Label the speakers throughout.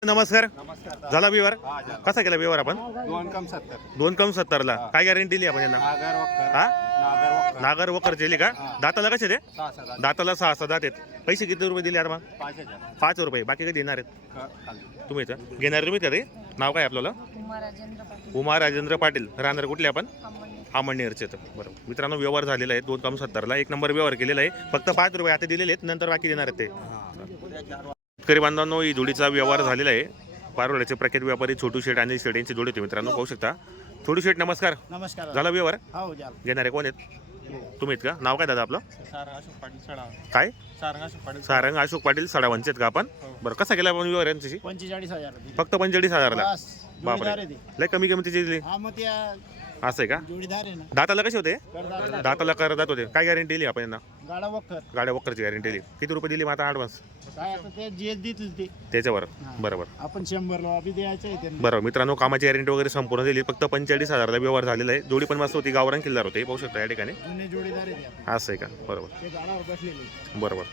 Speaker 1: नमस्कार.
Speaker 2: नमस्कार.
Speaker 1: झाला व्यवहार
Speaker 2: हा, झाला.
Speaker 1: कसा केला व्यवहार आपण?
Speaker 2: 2,70.
Speaker 1: 2,70 काय गॅरंटी दिली आपण यांना?
Speaker 2: नागर वक्कर.
Speaker 1: हा
Speaker 2: नागर वक्कर.
Speaker 1: नागर वकर दिली का? दाताला कसे ते?
Speaker 2: 6,000.
Speaker 1: दाताला 6 दात आहेत. पैसे किती रुपये दिले यार मग?
Speaker 2: 5,000.
Speaker 1: 5 रुपये. बाकी कधी देणार आहेत
Speaker 2: खाली.
Speaker 1: तुम्ही इथं घेणार तुम्ही का ते? नाव काय आपल्याला? उमा राजेंद्र पाटील. राहणार कुठले आपण? आमणनेरचे. तर बरोबर मित्रांनो व्यवहार झालेला आहे 2,70 एक नंबर व्यवहार केलेला आहे. फक्त 5 रुपये आता दिलेले आहेत, नंतर बाकी देणार आहेत ते. शेतकरी बांधवांनो ही जोडीचा व्यवहार झालेला आहे. पारोळ्याचे प्रख्यात व्यापारी छोटू शेठ आणि शेठ यांची जोडी होती मित्रांनो, पाहू शकता. छोटू शेठ नमस्कार.
Speaker 2: नमस्कार.
Speaker 1: झाला व्यवहार?
Speaker 2: हो झाला.
Speaker 1: घेणारे कोण आहेत तुम्ही आहेत का? नाव काय दादा आपलं?
Speaker 2: सारंग अशोक पाटील सडा.
Speaker 1: काय?
Speaker 2: सारंग अशोक पाटील.
Speaker 1: सारंग अशोक पाटील सडावंचे आहेत का आपण? बरं कसा केला आपण व्यवहार यांच्याशी?
Speaker 2: 45,000.
Speaker 1: फक्त 45,000ला.
Speaker 2: बस.
Speaker 1: बापरे
Speaker 2: जोडीदार आहे ते.
Speaker 1: लय कमी किमतीची दिली.
Speaker 2: हा मग त्या
Speaker 1: असं आहे का?
Speaker 2: जोडीदार आहे ना.
Speaker 1: दाताला कसे होते?
Speaker 2: करदार.
Speaker 1: दाताला करदात होते. काय गॅरंटी दिली आपण यांना?
Speaker 2: गाडा वक्कर.
Speaker 1: गाड्या वक्करची गॅरंटी दिली. किती रुपये दिली मग आता ॲडव्हान्स
Speaker 2: काय आता ते जे देतील ते
Speaker 1: त्याच्यावर?
Speaker 2: हा.
Speaker 1: बरोबर
Speaker 2: आपण 100 बी द्यायचं आहे त्यांना.
Speaker 1: बरोबर मित्रांनो कामाची गॅरंटी वगैरे संपूर्ण दिली. फक्त 45,000ला व्यवहार झालेला आहे. जोडी पण मस्त होती, गावरान किल्लार होते, पाहू शकता या ठिकाणी.
Speaker 2: जुने जोडीदार आहे ते आपले.
Speaker 1: असं आहे का? बरोबर
Speaker 2: ते गाडावर बसलेले.
Speaker 1: बरोबर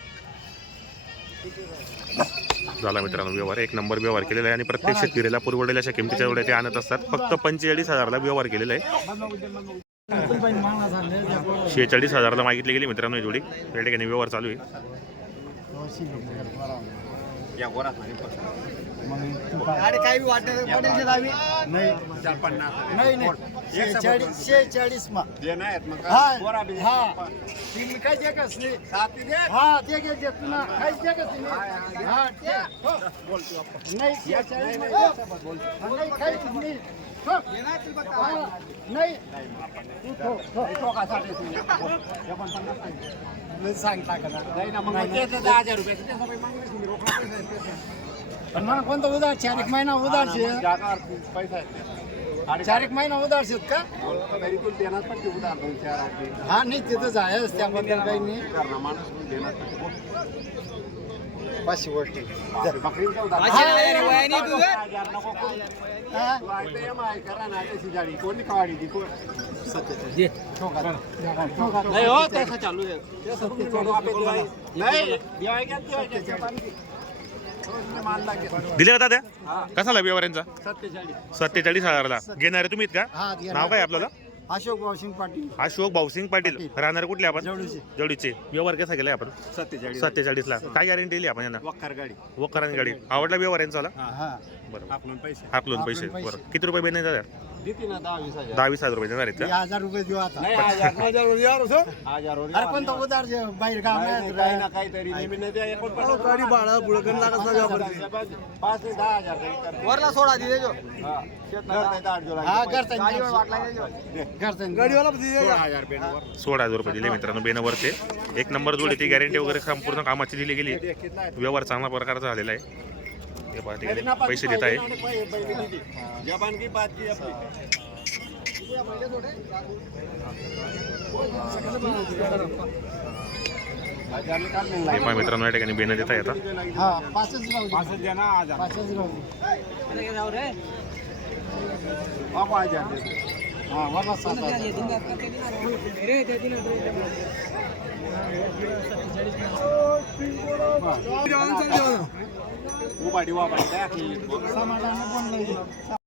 Speaker 1: झाला मित्रांनो व्यवहार. एक नंबर व्यवहार केलेला आहे आणि प्रत्येक शेतकरीला पुरवडेल अशा किमतीच्या जोड्या ते आणत असतात. फक्त 45,000ला व्यवहार केलेला आहे. 46,000ला मागितली गेली मित्रांनो ही जोडी. या ठिकाणी व्यवहार चालू आहे.
Speaker 2: अरे काही वाटत पडेल दावी नाही 46 मा काय जगच नाही. हा ते घे पुन्हा काही जगच नाही. हा ते नाही 46 नाही काहीच नाही. नाही सांगता का पण मला कोणता उधार 4 महिना उधार पैसा 4 महिना उधार शेत का? हा नाही तिथं जायच त्याबद्दल काही नाही. 500 गोष्टी
Speaker 1: दिले का त्या? कसाला व्यवहार यांचा? 47,000ला. घेणारे तुम्ही आहेत का?
Speaker 2: हा
Speaker 1: नाव काय आपल्याला?
Speaker 2: अशोक भाऊसिंग पाटील.
Speaker 1: अशोक भाऊसिंग पाटील. राहणार कुठले आपण?
Speaker 2: जवळचे.
Speaker 1: जोडीचे. व्यवहार कसा केलाय आपण? 47ला. काय गॅरंटी दिली आपण यांना?
Speaker 2: वक्कर गाडी.
Speaker 1: वकरांनी गाडी. आवडला व्यवहार यांचा?
Speaker 2: हा
Speaker 1: बरोबर
Speaker 2: आपलं पैसे
Speaker 1: हाकलून पैसे. बरं किती रुपये बेने दादा?
Speaker 2: देते ना 10-20,000.
Speaker 1: 10-20,000 रुपये देणार आहेत का?
Speaker 2: 1000 रुपये देऊ आता. अरे कोणता उधार बाहेर काम नाही काही ना काहीतरी गाडी भाडा बुडकन लागत नाही. 5 ते 10,000 वरला सोडा दिले जो. हा करता गाडीवाला
Speaker 1: 16,000 रुपये दिले मित्रांनो बेनवरचे. एक नंबर जोडी ती गॅरंटी वगैरे संपूर्ण कामाची दिली गेली. व्यवहार चांगला प्रकारचा झालेला आहे. हे पहा ठिकाणी पैसे देत आहे. हे पहा मित्रांनो या ठिकाणी बेन देत आहे आता.
Speaker 2: समाधान